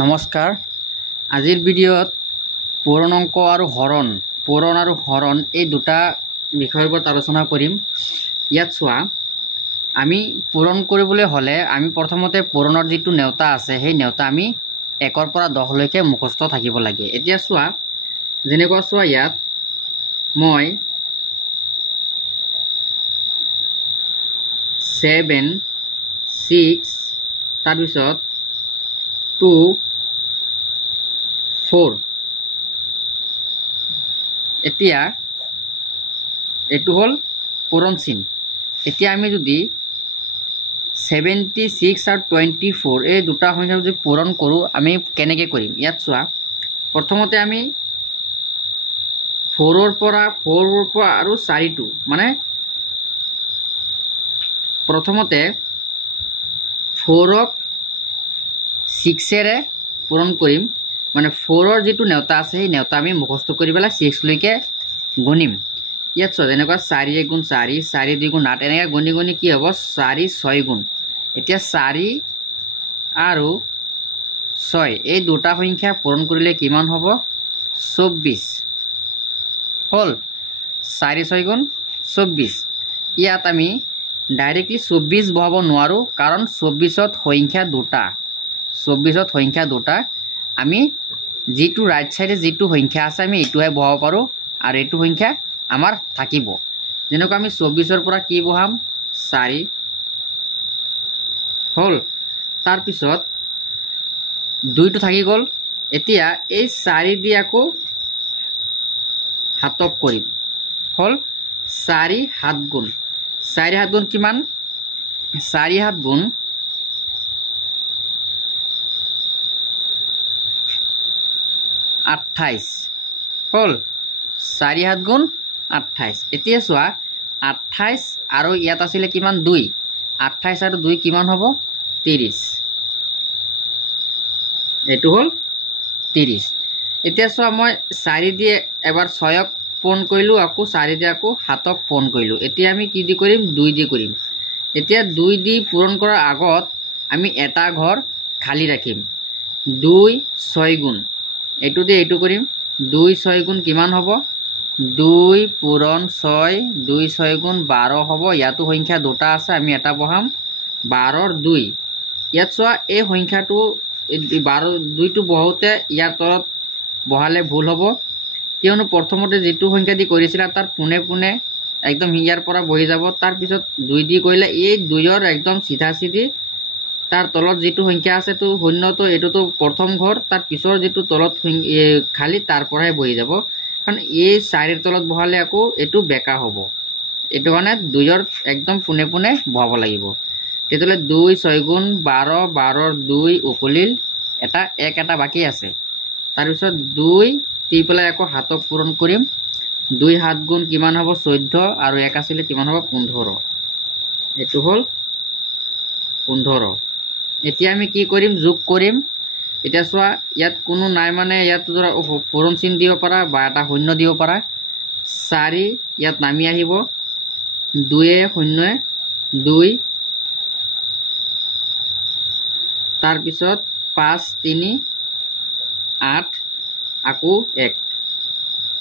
নমস্কাৰ। আজিৰ ভিডিঅ'ত পূৰ্ণাংক আৰু হৰণ এই দুটা বিষয়ৰ ওপৰত আলোচনা কৰিম। ইয়াত চোৱা, আমি পূৰণ কৰিবলৈ হ'লে আমি প্ৰথমতে পূৰণৰ যিটো নেওতা আছে সেই নেওতা আমি 1 পৰা 10 লৈকে মুখস্থ থাকিব লাগে। এতিয়া চোৱা, যেনেকুৱা চোৱা, ইয়াত মই 7 6 তাৰপিছত 2 4 এতিয়া এইটো হ'ল পূৰণ চিন। এতিয়া আমি যদি 76 আৰু 24 এই দুটা সংখ্যা যদি পূৰণ কৰোঁ, আমি কেনেকৈ কৰিম? ইয়াত চোৱা, প্ৰথমতে আমি 4ৰ পৰা আৰু 4টো মানে প্ৰথমতে 4ক 6ৰে পূৰণ কৰিম। মানে 4ৰ যিটো নেওতা আছে সেই নেওতা আমি মুখস্থ কৰি পেলাই 6 লৈকে গণিম। ইয়াত চোৱা, যেনেকুৱা 4 × 4 4 2 × 8 এনেকৈ গণি গণি কি হ'ব? 4 6 গুণ। এতিয়া 4 আৰু 6 এই দুটা সংখ্যা পূৰণ কৰিলে কিমান হ'ব? 24 হ'ল। 4 6 গুণ 24। ইয়াত আমি ডাইৰেক্টলি 24 বহাব নোৱাৰোঁ, কাৰণ 24ত সংখ্যা দুটা। আমি যিটো ৰাইট চাইডে যিটো সংখ্যা আছে আমি এইটোহে বহাব পাৰোঁ, আৰু এইটো সংখ্যা আমাৰ থাকিব। যেনেকুৱা আমি 24ৰ পৰা কি বহাম? 4 হ'ল। তাৰপিছত 2টো থাকি গ'ল। এতিয়া এই 4 দি আকৌ 7ক কৰিম। হ'ল 4 7 গুণ। 4 7 গুণ কিমান? 4 7 গুণ 28 হ'ল। 4 7 গুণ 28। এতিয়া চোৱা, 28 আৰু ইয়াত আছিলে কিমান? 2। 28 আৰু 2 কিমান হ'ব? 30। এইটো হ'ল 30। এতিয়া চোৱা, মই 4 দি এবাৰ 6ক পূৰণ কৰিলোঁ, আকৌ 4 দি আকৌ 7ক পূৰণ কৰিলোঁ। এতিয়া আমি কি দি কৰিম? 2 দি কৰিম। এতিয়া 2 দি পূৰণ কৰাৰ আগত আমি এটা ঘৰ খালী ৰাখিম। 2 6 গুণ এইটো দি এইটো কৰিম। 2 6 গুণ কিমান হ'ব? 2 পূৰণ 6 2 6 গুণ 12 হ'ব। ইয়াতো সংখ্যা দুটা আছে, আমি এটা বহাম। 12ৰ 2। ইয়াত চোৱা, এই সংখ্যাটো 2টো বহাওঁতে ইয়াৰ তলত বহালে ভুল হ'ব, কিয়নো প্ৰথমতে যিটো সংখ্যা দি কৰিছিলা তাৰ পোনে পোনে একদম ইয়াৰ পৰা বহি যাব। তাৰপিছত 2 দি কৰিলে এই 2ৰ একদম চিধা চিধি তাৰ তলত যিটো সংখ্যা আছে তো শূন্যটো, এইটোতো প্ৰথম ঘৰ, তাৰ পিছৰ যিটো তলত খালী তাৰ পৰাই বহি যাব, কাৰণ এই 4ৰ তলত বহালে আকৌ এইটো বেকা হ'ব। এইটো কাৰণে 2ৰ একদম পোনে পোনে বহাব লাগিব। তেতিয়াহ'লে 2 6 গুণ 12 12ৰ 2 উকলিল, এটা বাকী আছে। তাৰপিছত 2 দি পেলাই আকৌ 7ক পূৰণ কৰিম। 2 7 গুণ কিমান হ'ব? 14, আৰু 1 আছিলে কিমান হ'ব? 15। এইটো হ'ল 15। এতিয়া আমি কি কৰিম? যোগ কৰিম। এতিয়া চোৱা, ইয়াত কোনো নাই, মানে ইয়াত ধৰা পূৰণ চিন দিব পাৰা বা এটা শূন্য দিব পাৰা। 4 ইয়াত নামি আহিব, 2 0 2, তাৰপিছত 5 3 8 আকৌ 1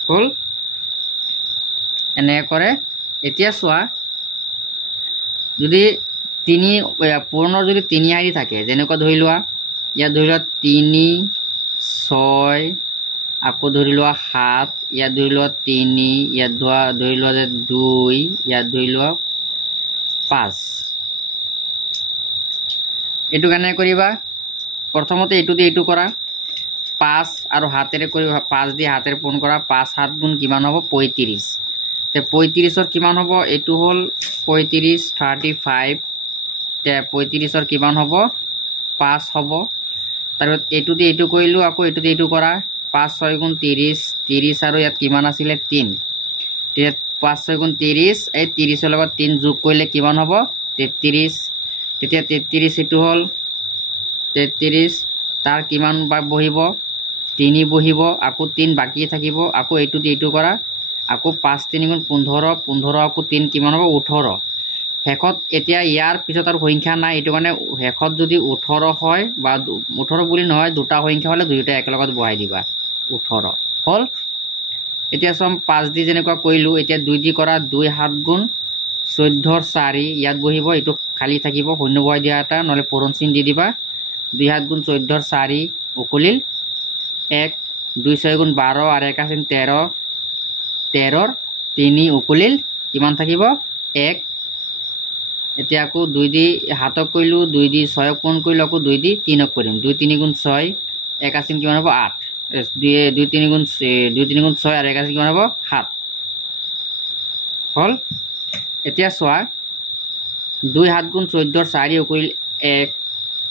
হ'ল। এনেকৈ কৰে। এতিয়া চোৱা, যদি পূৰণৰ যদি 3 শাৰী থাকে, যেনেকুৱা ধৰি লোৱা, ইয়াত ধৰি লোৱা 3 6, আকৌ ধৰি লোৱা 7, ইয়াত ধৰি লোৱা 3, ইয়াত ধৰি লোৱা যে 2, ইয়াত ধৰি লোৱা 5। এইটো কেনেকৈ কৰিবা? প্ৰথমতে এইটো দি এইটো কৰা, 5 আৰু 7ৰে কৰিবা। 5 দি 7ৰে পূৰণ কৰা। 5 7 গুণ কিমান হ'ব? 35। 35ৰ কিমান হ'ব? এইটো হ'ল 35 35। 35ৰ কিমান হ'ব? 5 হ'ব। তাৰপিছত এইটো দি এইটো কৰিলোঁ, আকৌ এইটো দি এইটো কৰা। 5 6 গুণ 30 30, আৰু ইয়াত কিমান আছিলে? 3। তেতিয়া 5 6 গুণ 30, এই 30ৰ লগত 3 যোগ কৰিলে কিমান হ'ব? 33। তেতিয়া 33 এইটো হ'ল 33। তাৰ কিমান বা বহিব? 3 বহিব, আকৌ 3 বাকী থাকিব। আকৌ এইটো দি এইটো কৰা, আকৌ 5 3 গুণ 15 15, আকৌ 3 কিমান হ'ব? 18। শেষত এতিয়া ইয়াৰ পিছত আৰু সংখ্যা নাই, এইটো কাৰণে শেষত যদি 18 হয় বা 18 বুলি নহয় দুটা সংখ্যা হ'লে দুয়োটা একেলগত বহাই দিবা 18 হ'ল এতিয়া সম 5 দি যেনেকুৱা কৰিলো এতিয়া 2 দি কৰা 2 7 গুণ 14 4 ইয়াত বহিব এটো খালি থাকিব শূন্য বহাই দিয়া এটা নহলে পূৰণ চিন দি দিবা 2 7 গুণ 14 4 উকলিল 1 2 6 গুণ 12 আর 1 আছে 13 13 3 উকলিল কিমান থাকিব 1 এতিয়া আকো 2 দি হাতক কইলো 2 দি 6 কোণ কইলো আকো 2 দি 3 কৰিম 2 3 গুণ 6 1 আছে কিমান হ'ব 8 2 3 গুণ 6 আর 1 আছে কিমান হ'ব 7 হল এতিয়া সোয়া 2 7 গুণ 14 4 উকলিল 1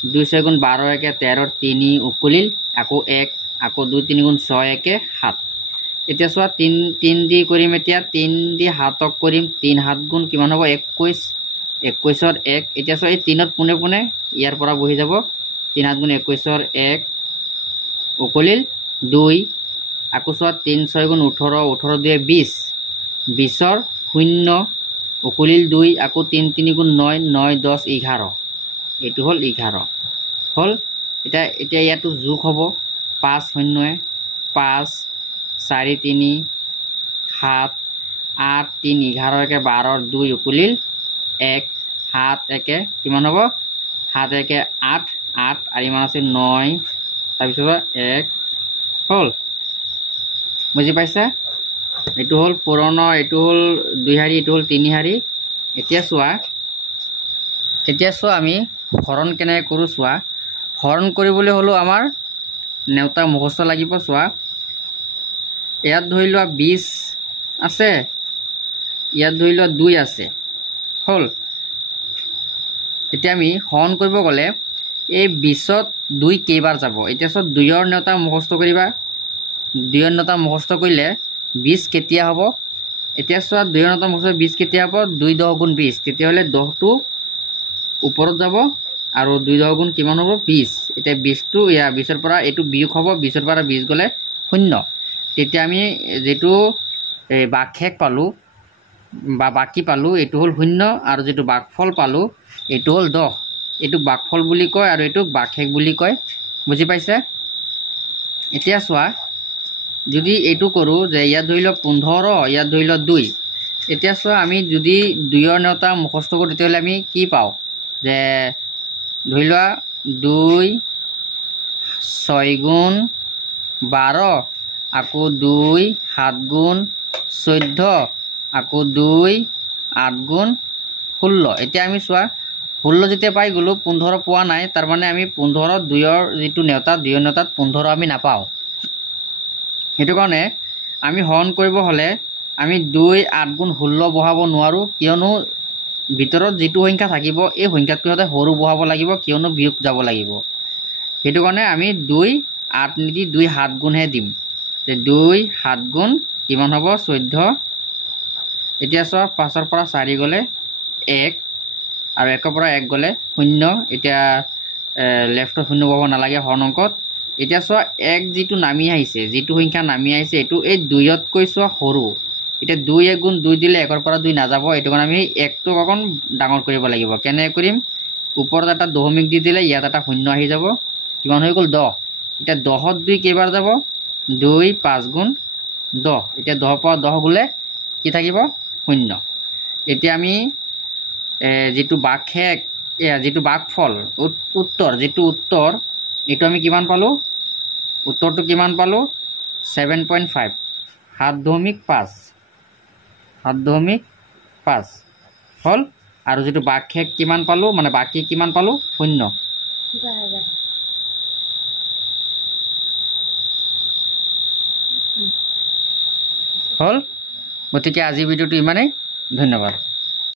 2 6 গুণ 12 1 13 3 উকলিল আকো 1 আকো 2 3 গুণ 6 1 7 এতিয়া সোয়া 3 দি কৰিম এতিয়া 3 দি হাতক কৰিম 3 7 গুণ কিমান হ'ব 21 21 ৰ 1 এতিয়া সোয়া এই 3 ত পুনে পুনে ইয়াৰ পৰা বহি যাব 3 7 গুণ 21 ৰ 1 উকলিল 2 আকো সোয়া 3 6 গুণ 18 18 2 20 20 ৰ 0 উকলিল 2 আকো 3 3 গুণ 9 9 10 11 এটো হল 11 হল এটা এটা ইয়াতো যোগ হ'ব 5 0 5 4 3 7 8 3 11 একে 12 2 উকলিল 1 7 একে কিমান হ'ব 7 একে 8 8 আর ইমান আছে 9 তাৰপিছত 1 হল বুজি পাইছা এটো হল পূৰণ এটো হল 2 হাৰি এটো হল 3 হাৰি এতিয়া চোৱা আমি হৰণ কেনে কৰো চোৱা হৰণ কৰিবলৈ হলো আমাৰ নেউতা মুখস্থ লাগিব চোৱা ইয়াত ধৰি লোৱা 20 আছে ইয়াত ধৰি লোৱা 2 আছে হল এতিয়া আমি হৰণ কৰিব গলে এই 20ত 2 কেইবাৰ যাব এতিয়া সব 2 ৰ নেউতা মুখস্থ কৰিবা 2 ৰ নেউতা মুখস্থ কৰিলে 20 কেতিয়া হ'ব এতিয়া চোৱা 2 ৰ নেউতা মুখস্থ 20 কেতিয়া হ'ব 2 10 গুণ 20 তেতিয়া হলে 10 টো ওপৰত যাব আৰু 2 10 গুণ কিমান হ'ব 20 এতিয়া 20 টো ইয়া 20 ৰ পৰা এটো বিয়োগ হ'ব 20 ৰ পৰা 20 গলে 0 তেতিয়া আমি যেটো বাকহেক পালো বা বাকি পালো এটো হল 0 আৰু যেটো বাকফল পালো এটো হল 10 এটো বাকফল বুলি কয় আৰু এটো বাকহেক বুলি কয় বুজি পাইছে এতিয়া চোৱা যদি এটো কৰো যে ইয়াত ধৰিল 15 ইয়াত ধৰিল 2 এতিয়া চোৱা আমি যদি 2 ৰ নেউতা মুখস্থ কৰো তেতিয়ালে আমি কি পাও যে ধৰিলোৱা 2 6 গুণ 12 আকো 2 7 গুণ 14 আকো 2 8 গুণ 16 এতিয়া আমি চোৱা 16 যেতিয়া পাই গলো 15 পোৱা নাই তাৰ মানে আমি 15 2 ৰ যেটো নেউতা 2 ৰ নেউতাত 15 আমি নাপাও হেতু কাৰণে আমি হৰণ কৰিব হলে আমি 2 8 গুণ 16 বহাব নোৱাৰো কিয়নো ভিতৰত যেটো সংখ্যা থাকিব এই সংখ্যাটো হতে সৰু বহাব লাগিব কিয়নো বিয়োগ যাব লাগিব হেতু কাৰণে আমি 2 8 নিদি 2 7 গুণ হে দিম তে 2 7 গুণ কিমান হ'ব 14 এতিয়া চোৱা 5 ৰ পৰা 4 গলে 1 আৰু 1 ৰ পৰা 1 গলে 0 এতিয়া লেফটত 0 বহাব নালাগে হৰণ অংকত এতিয়া চোৱা 1 যেটো নামি আহিছে যেটো সংখ্যা নামি আহিছে এটো এই 2 ত কৈ চোৱা সৰু এটা 2 1 গুণ 2 দিলে 1 ৰ পৰা 2 না যাব এটো কাৰণে আমি 1 টো অকন ডাঙৰ কৰিব লাগিব কেনে কৰিম ওপৰত এটা দশমিক দি দিলে ইয়াত এটা শূন্য আহি যাব কিমান হৈ গল 10 এটা 10 ত 2 কেইবাৰ যাব 2 5 গুণ 10 এটা 10 পৰা 10 গলে কি থাকিব শূন্য এতিয়া আমি যেটো বাকহেক যেটো বাকফল উত্তৰ যেটো উত্তৰ এটো আমি কিমান পালো উত্তৰটো কিমান পালো 7.5 7.5 7.5 হল আৰু যেটো বাকহেক কিমান পালো মানে বাকি কিমান পালো 0 হল গতিকে আজি ভিডিওটো ইমানেই ধন্যবাদ